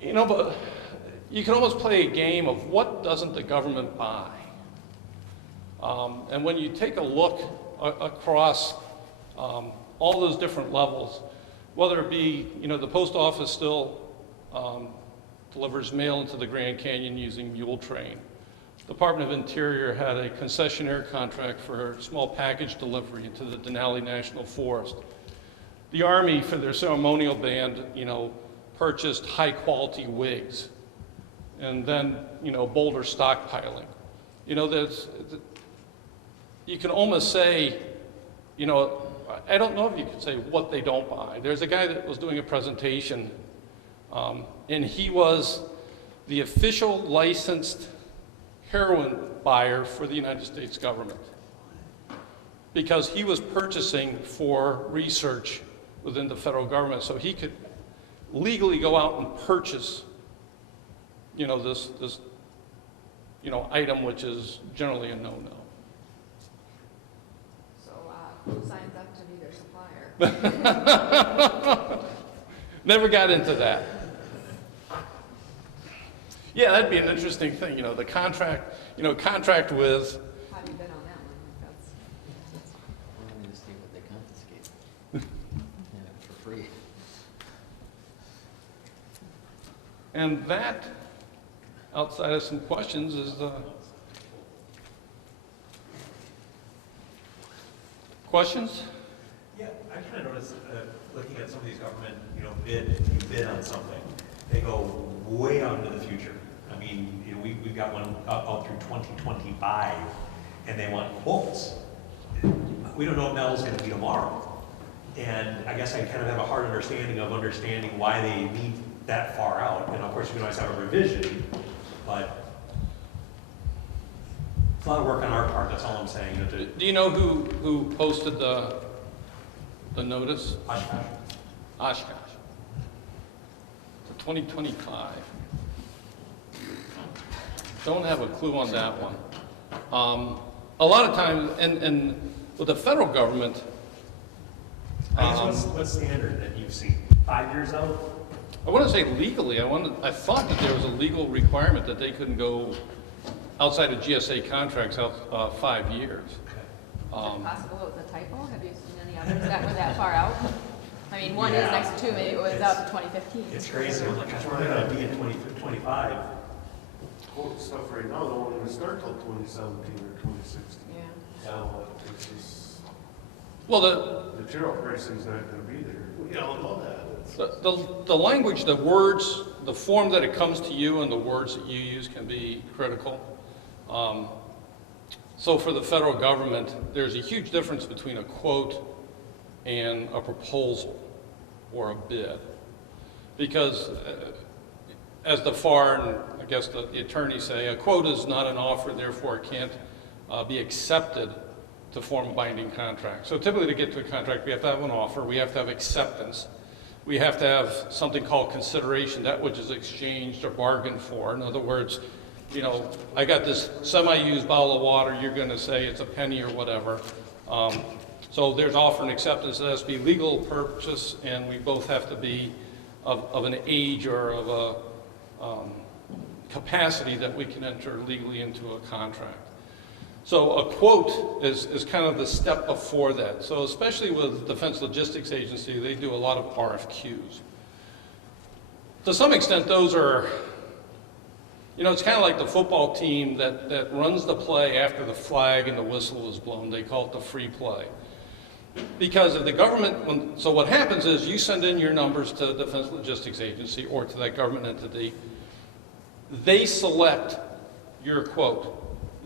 You know, but you can almost play a game of what doesn't the government buy? And when you take a look across all those different levels, whether it be, you know, the post office still delivers mail into the Grand Canyon using mule train. Department of Interior had a concessionaire contract for small package delivery into the Denali National Forest. The Army, for their ceremonial band, you know, purchased high-quality wigs, and then, you know, boulder stockpiling. You know, you can almost say, you know, I don't know if you could say what they don't buy. There's a guy that was doing a presentation, and he was the official licensed heroin buyer for the United States government, because he was purchasing for research within the federal government, so he could legally go out and purchase, you know, this you know, item which is generally a no-no. So who signs up to be their supplier? Never got into that. Yeah, that'd be an interesting thing, you know, the contract, you know, contract with, How have you been on that one? That's, We're going to see what they confiscate. Yeah, for free. and that, outside of some questions, is questions? Yeah, I kind of noticed, looking at some of these government, you know, you bid on something, they go way out into the future. I mean, you know, we've got one out through 2025, and they want quotes. We don't know if metal's gonna be tomorrow. And I guess I kind of have a hard understanding why they need that far out. And of course, you can always have a revision, but it's a lot of work on our part, that's all I'm saying. You know, Do you know who posted the notice? Oshkosh. Oshkosh. For 2025. Don't have a clue on that one. A lot of times, and with the federal government, I guess what's standard that you've seen? 5 years out? I want to say legally, I thought that there was a legal requirement that they couldn't go outside of GSA contracts out 5 years. is it possible it was a typo? Have you seen any others that were that far out? I mean, one is Yeah. next to me, it was out to 2015. It's crazy. I'm like, gosh, we're not gonna be in 2025. Quote stuff right now, don't want to start till 2017 or 2016. Yeah. So it's just, Well, the material pricing's not gonna be there. We all know that. The language, the words, the form that it comes to you and the words that you use can be critical. So for the federal government, there's a huge difference between a quote and a proposal or a bid. Because as the FAR and I guess the attorneys say, a quote is not an offer, therefore it can't be accepted to form a binding contract. So typically to get to a contract, we have to have an offer, we have to have acceptance, we have to have something called consideration, that which is exchanged or bargained for. In other words, you know, I got this semi-used bottle of water, you're gonna say it's a penny or whatever. So there's offer and acceptance, it has to be legal purchase, and we both have to be of an age or of a capacity that we can enter legally into a contract. So a quote is kind of the step before that. So especially with Defense Logistics Agency, they do a lot of RFQs. To some extent, those are, you know, it's kind of like the football team that runs the play after the flag and the whistle is blown. They call it the free play. Because of the government, so what happens is you send in your numbers to the Defense Logistics Agency or to that government entity. They select your quote.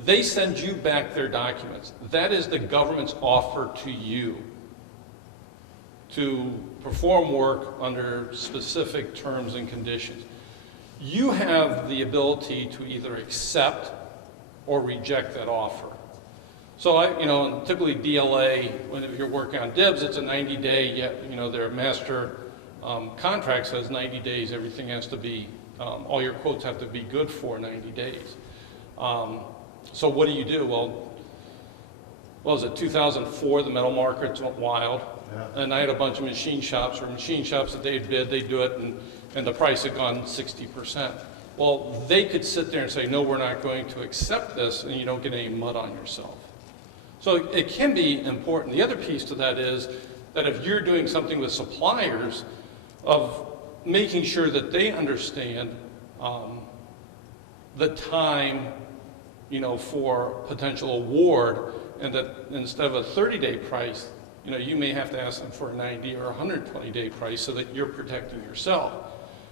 They send you back their documents. That is the government's offer to you to perform work under specific terms and conditions. You have the ability to either accept or reject that offer. So typically DLA, when you're working on DIBs, it's a 90-day, their master contract says 90 days, everything has to be, all your quotes have to be good for 90 days. So what do? Well, was it 2004, the metal markets went wild, and I had a bunch of machine shops that they'd bid, they'd do it, and the price had gone 60%. Well, they could sit there and say, no, we're not going to accept this, and you don't get any mud on yourself. So it can be important. The other piece to that is that if you're doing something with suppliers, of making sure that they understand the time, for potential award, and that instead of a 30-day price, you may have to ask them for a 90 or 120-day price so that you're protecting yourself.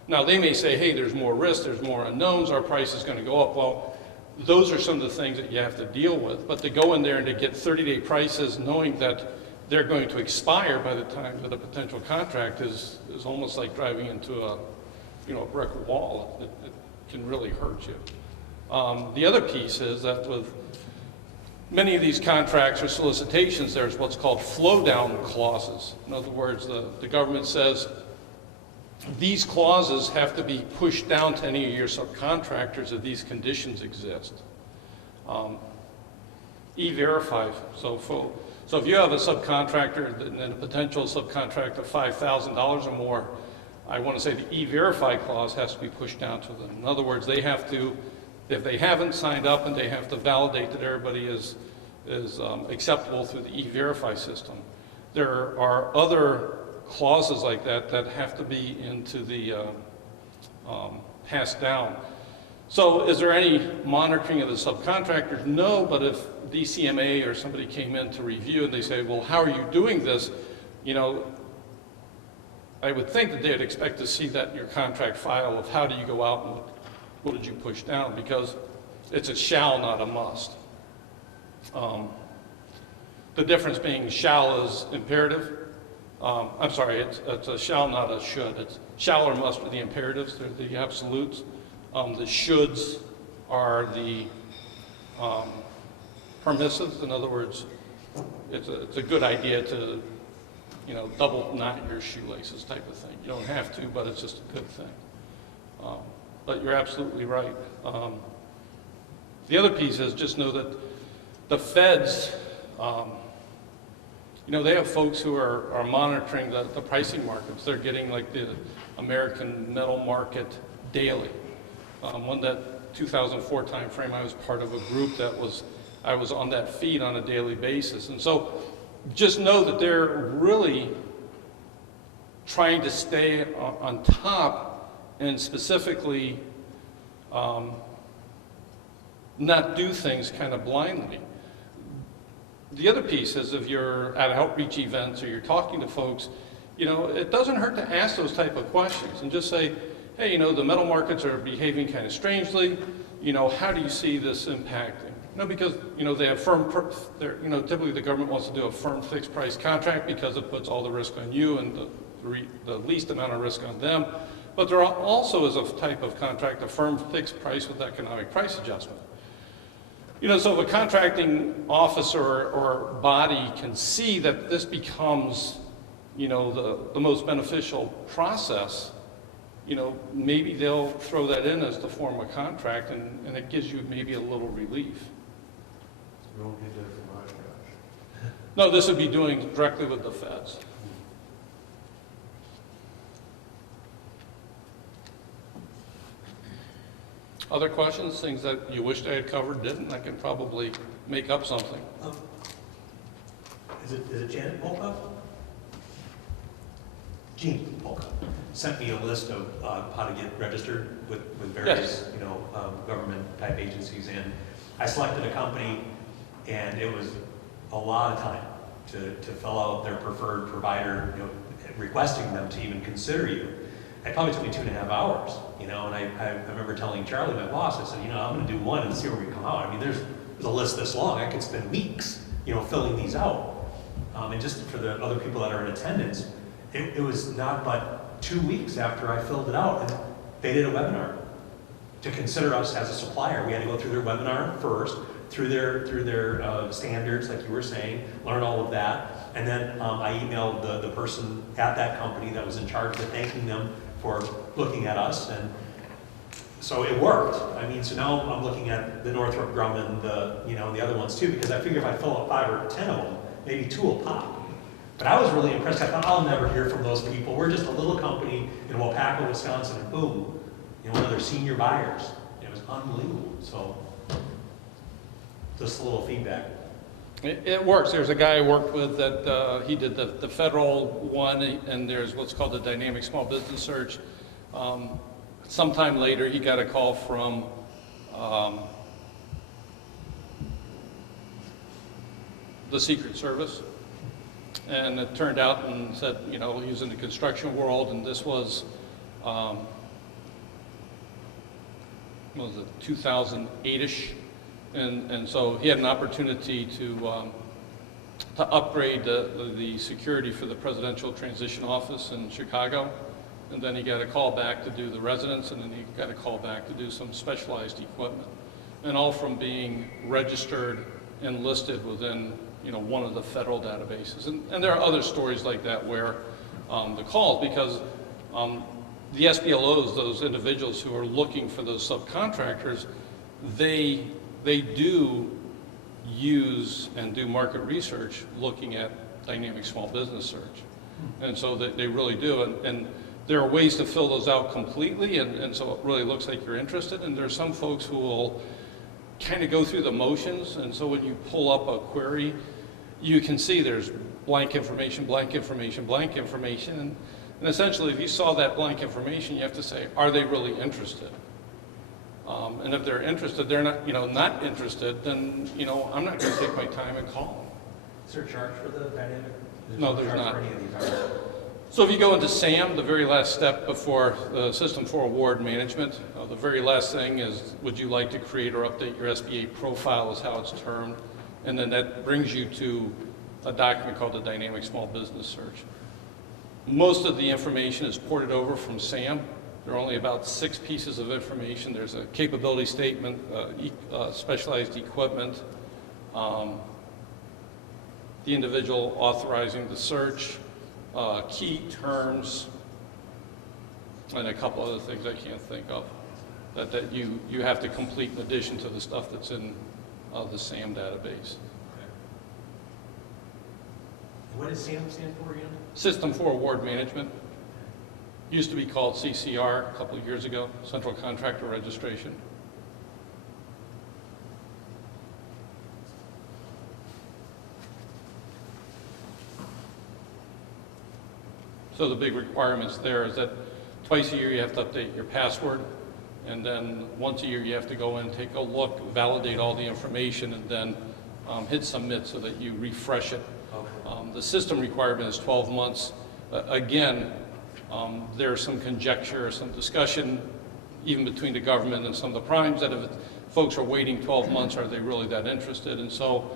Now, they may say, hey, there's more risk, there's more unknowns, our price is going to go up. Well, those are some of the things that you have to deal with. But to go in there and to get 30-day prices knowing that they're going to expire by the time that a potential contract is almost like driving into a brick wall. It can really hurt you. The other piece is that with many of these contracts or solicitations, there's what's called flow-down clauses. In other words, the government says these clauses have to be pushed down to any of your subcontractors if these conditions exist. E-Verify. So if you have a subcontractor and a potential subcontract of $5,000 or more, I want to say the E-Verify clause has to be pushed down to them. In other words, they have to, if they haven't signed up, and they have to validate that everybody is acceptable through the E-Verify system. There are other clauses like that that have to be into the passed down. So is there any monitoring of the subcontractors? No, but if DCMA or somebody came in to review and they say, well, how are you doing this? I would think that they'd expect to see that in your contract file of how do you go out and what did you push down, because it's a shall, not a must. The difference being shall is imperative. I'm sorry, it's a shall, not a should. It's shall or must are the imperatives, they're the absolutes. The shoulds are the permissives. In other words, it's a good idea to, double knot your shoelaces type of thing. You don't have to, but it's just a good thing. But you're absolutely right. The other piece is just know that the feds, they have folks who are monitoring the pricing markets. They're getting like the American metal market daily. When that 2004 timeframe, I was part of a group I was on that feed on a daily basis. And so just know that they're really trying to stay on top and specifically not do things kind of blindly. The other piece is if you're at outreach events or you're talking to folks, it doesn't hurt to ask those type of questions and just say, hey, the metal markets are behaving kind of strangely. How do you see this impacting? Because, they have typically the government wants to do a firm fixed price contract because it puts all the risk on you and the least amount of risk on them. But there also is a type of contract, a firm fixed price with economic price adjustment. So if a contracting officer or body can see that this becomes, the most beneficial process, maybe they'll throw that in as the form of contract, and it gives you maybe a little relief. You don't get that from Oshkosh. No, this would be doing directly with the feds. Other questions, things that you wished I had covered, didn't? I can probably make up something. Is it Janet Polka? Jean Polka sent me a list of how to get registered with various, government type agencies, and I selected a company, and it was a lot of time to fill out their preferred provider, requesting them to even consider you. it probably took me 2.5 hours, and I remember telling Charlie, my boss, I said, I'm gonna do one and see where we come out. I mean, there's a list this long, I could spend weeks, filling these out. And just for the other people that are in attendance, it was not but 2 weeks after I filled it out, and they did a webinar to consider us as a supplier. We had to go through their webinar first, through their standards, like you were saying, learn all of that. And then I emailed the person at that company that was in charge of it, thanking them for looking at us. And so it worked. I mean, so now I'm looking at the Northrop Grumman, the other ones too, because I figure if I fill up 5 or 10 of them, maybe 2 will pop. But I was really impressed. I thought, I'll never hear from those people. We're just a little company in Waupaca, Wisconsin, and boom, one of their senior buyers. It was unbelievable. So just a little feedback. It works. There's a guy I worked with that he did the federal one, and there's what's called the Dynamic Small Business Search. Sometime later, he got a call from the Secret Service, and it turned out and said, he was in the construction world, and this was, what was it, 2008-ish. And so he had an opportunity to upgrade the security for the Presidential Transition Office in Chicago. And then he got a call back to do the residence, and then he got a call back to do some specialized equipment. And all from being registered and listed within, one of the federal databases. And there are other stories like that where the calls, because the SBLOs, those individuals who are looking for those subcontractors, they do use and do market research looking at dynamic small business search. And so they really do. And there are ways to fill those out completely, and so it really looks like you're interested. And there are some folks who will kind of go through the motions, and so when you pull up a query, you can see there's blank information, blank information, blank information. And essentially, if you saw that blank information, you have to say, are they really interested? And if they're interested, they're not, not interested, then, I'm not going to take my time and call them. Is there a charge for the dynamic? No, there's charge not. for any of these, are there? So if you go into SAM, the very last step before the System for Award Management, the very last thing is, would you like to create or update your SBA profile, is how it's termed. And then that brings you to a document called the Dynamic Small Business Search. Most of the information is ported over from SAM. There are only about 6 pieces of information. There's a capability statement, specialized equipment, the individual authorizing the search, key terms, and a couple other things I can't think of that you have to complete in addition to the stuff that's in the SAM database. What does SAM stand for again? System for Award Management. Used to be called CCR a couple of years ago, Central Contractor Registration. So the big requirements there is that twice a year you have to update your password, and then once a year you have to go in, take a look, validate all the information, and then hit submit so that you refresh it. Okay. The system requirement is 12 months. Again, there's some conjecture, some discussion, even between the government and some of the primes, that if folks are waiting 12 months, are they really that interested? And so,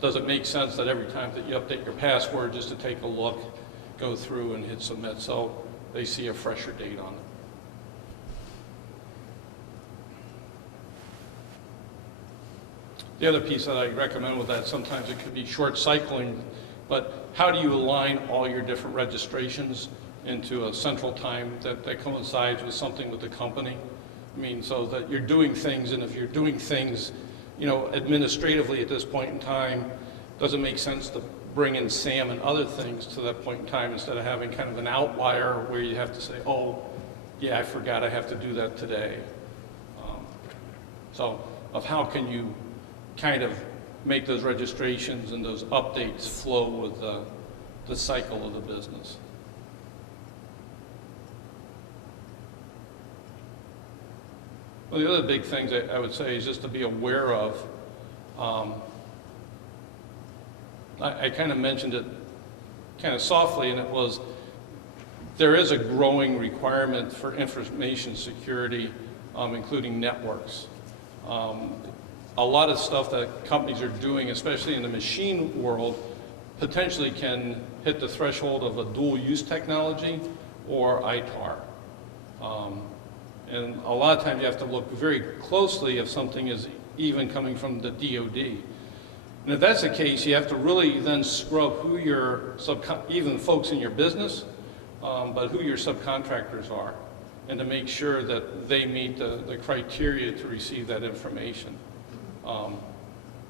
does it make sense that every time that you update your password, just to take a look, go through and hit submit, so they see a fresher date on it? The other piece that I recommend with that, sometimes it could be short cycling, but how do you align all your different registrations into a central time that coincides with something with the company? I mean, so that you're doing things, and if you're doing things, administratively at this point in time, does it make sense to bring in SAM and other things to that point in time instead of having kind of an outlier where you have to say, oh, yeah, I forgot I have to do that today. So of how can you kind of make those registrations and those updates flow with the cycle of the business. Well, the other big things I would say is just to be aware of. I kind of mentioned it kind of softly, and it was there is a growing requirement for information security, including networks. A lot of stuff that companies are doing, especially in the machine world, potentially can hit the threshold of a dual-use technology or ITAR. And a lot of times you have to look very closely if something is even coming from the DoD. And if that's the case, you have to really then scrub who your even folks in your business, but who your subcontractors are, and to make sure that they meet the criteria to receive that information.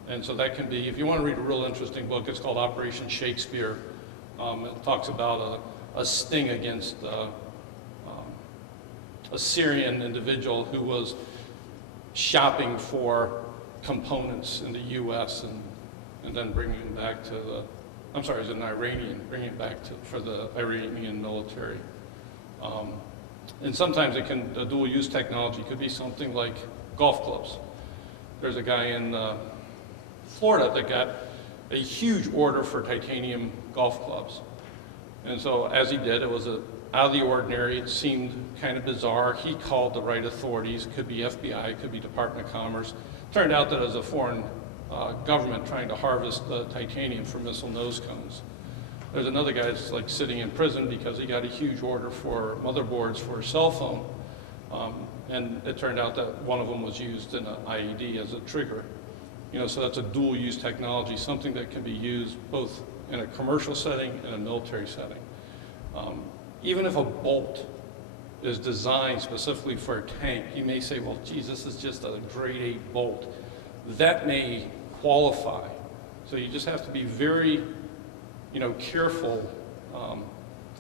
And so that can be, if you want to read a real interesting book, it's called Operation Shakespeare. It talks about a sting against a Syrian individual who was shopping for components in the U.S. and then bringing them back to the, I'm sorry, it was an Iranian, bringing it back for the Iranian military. And sometimes the dual-use technology could be something like golf clubs. There's a guy in Florida that got a huge order for titanium golf clubs. And so as he did, it was out of the ordinary. It seemed kind of bizarre. He called the right authorities. It could be FBI, it could be Department of Commerce. Turned out that it was a foreign government trying to harvest the titanium for missile nose cones. There's another guy that's like sitting in prison because he got a huge order for motherboards for a cell phone. And it turned out that one of them was used in an IED as a trigger. So that's a dual-use technology, something that can be used both in a commercial setting and a military setting. Even if a bolt is designed specifically for a tank, you may say, well, geez, this is just a grade 8 bolt. That may qualify. So you just have to be very, careful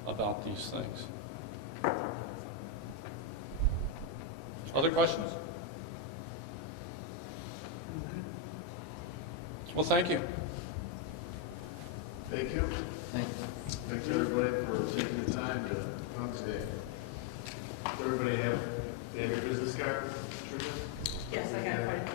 about these things. Other questions? Well, thank you. Thank you. Thanks everybody for taking the time to come today. Does everybody have your business card? Yes, I got it.